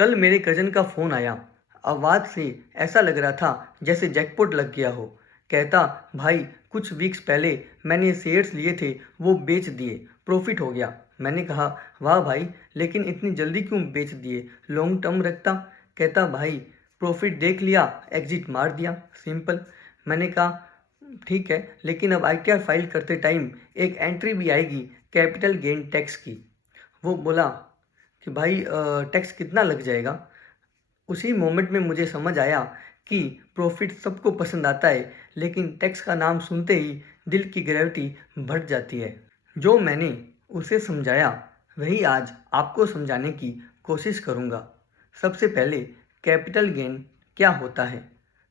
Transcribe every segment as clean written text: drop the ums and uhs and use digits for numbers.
कल मेरे कज़न का फ़ोन आया। आवाज़ से ऐसा लग रहा था जैसे जैकपॉट लग गया हो। कहता, भाई कुछ वीक्स पहले मैंने शेयर्स लिए थे, वो बेच दिए, प्रॉफिट हो गया। मैंने कहा, वाह भाई, लेकिन इतनी जल्दी क्यों बेच दिए, लॉन्ग टर्म रखता। कहता, भाई प्रॉफिट देख लिया, एग्जिट मार दिया, सिंपल। मैंने कहा, ठीक है, लेकिन अब आईटीआर फाइल करते टाइम एक एंट्री भी आएगी कैपिटल गेन टैक्स की। वो बोला कि भाई टैक्स कितना लग जाएगा। उसी मोमेंट में मुझे समझ आया कि प्रॉफिट सबको पसंद आता है, लेकिन टैक्स का नाम सुनते ही दिल की ग्रेविटी बढ़ जाती है। जो मैंने उसे समझाया वही आज आपको समझाने की कोशिश करूँगा। सबसे पहले कैपिटल गेन क्या होता है?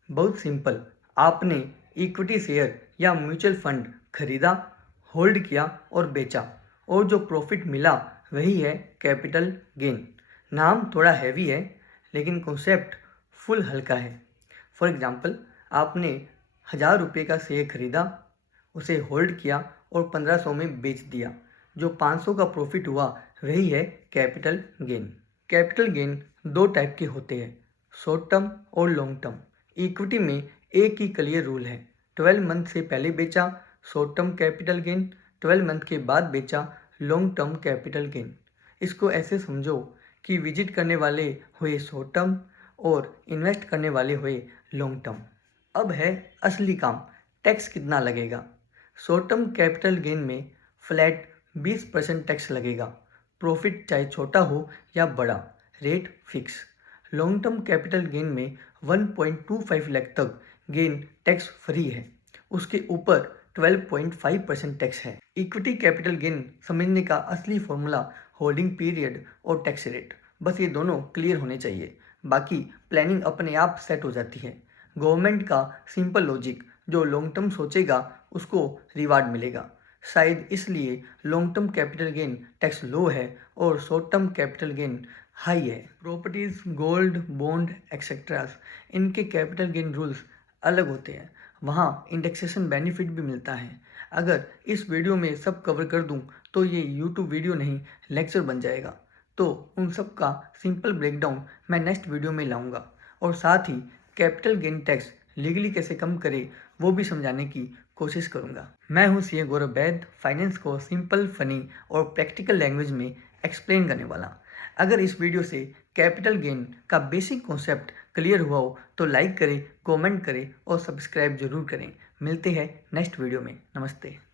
बहुत सिंपल। आपने इक्विटी शेयर या म्यूचुअल फंड खरीदा, होल्ड किया और बेचा, और जो प्रॉफिट मिला वही है कैपिटल गेन। नाम थोड़ा हैवी है, लेकिन कॉन्सेप्ट फुल हल्का है। फॉर एग्जांपल, आपने 1000 रुपये का शेयर खरीदा, उसे होल्ड किया और 1500 में बेच दिया। जो 500 का प्रॉफिट हुआ वही है कैपिटल गेन। कैपिटल गेन दो टाइप के होते हैं, शॉर्ट टर्म और लॉन्ग टर्म। इक्विटी में एक ही क्लियर रूल है, 12 मंथ से पहले बेचा short term capital gain, 12 month के बाद बेचा लॉन्ग टर्म कैपिटल गेन। इसको ऐसे समझो कि विजिट करने वाले हुए शॉर्ट टर्म और इन्वेस्ट करने वाले हुए लॉन्ग टर्म। अब है असली काम, टैक्स कितना लगेगा। शॉर्ट टर्म कैपिटल गेन में फ्लैट 20% टैक्स लगेगा, प्रॉफिट चाहे छोटा हो या बड़ा, rate fix. Long term capital gain में 1.25 लाख तक गेन टैक्स फ्री है, उसके ऊपर 12.5% टैक्स है। इक्विटी कैपिटल गेन समझने का असली फॉर्मूला होल्डिंग पीरियड और टैक्स रेट, बस ये दोनों क्लियर होने चाहिए, बाकी प्लानिंग अपने आप सेट हो जाती है। गवर्नमेंट का सिंपल लॉजिक, जो लॉन्ग टर्म सोचेगा उसको रिवार्ड मिलेगा। शायद इसलिए long term capital gain tax low है और short term capital gain high है। प्रॉपर्टीज़, गोल्ड, बॉन्ड एक्सेट्रास, इनके कैपिटल गेन रूल्स अलग होते हैं, वहाँ इंडेक्सेशन बेनिफिट भी मिलता है। अगर इस वीडियो में सब कवर कर दूं तो ये यूट्यूब वीडियो नहीं लेक्चर बन जाएगा। तो उन सब का सिंपल ब्रेकडाउन मैं नेक्स्ट वीडियो में लाऊंगा, और साथ ही कैपिटल गेन टैक्स लीगली कैसे कम करे वो भी समझाने की कोशिश करूंगा। मैं हूं सीए गौरव वैद, फाइनेंस को सिंपल, फनी और प्रैक्टिकल लैंग्वेज में एक्सप्लेन करने वाला। अगर इस वीडियो से कैपिटल गेन का बेसिक कॉन्सेप्ट क्लियर हुआ हो तो लाइक करें, कमेंट करें और सब्सक्राइब जरूर करें। मिलते हैं नेक्स्ट वीडियो में। नमस्ते।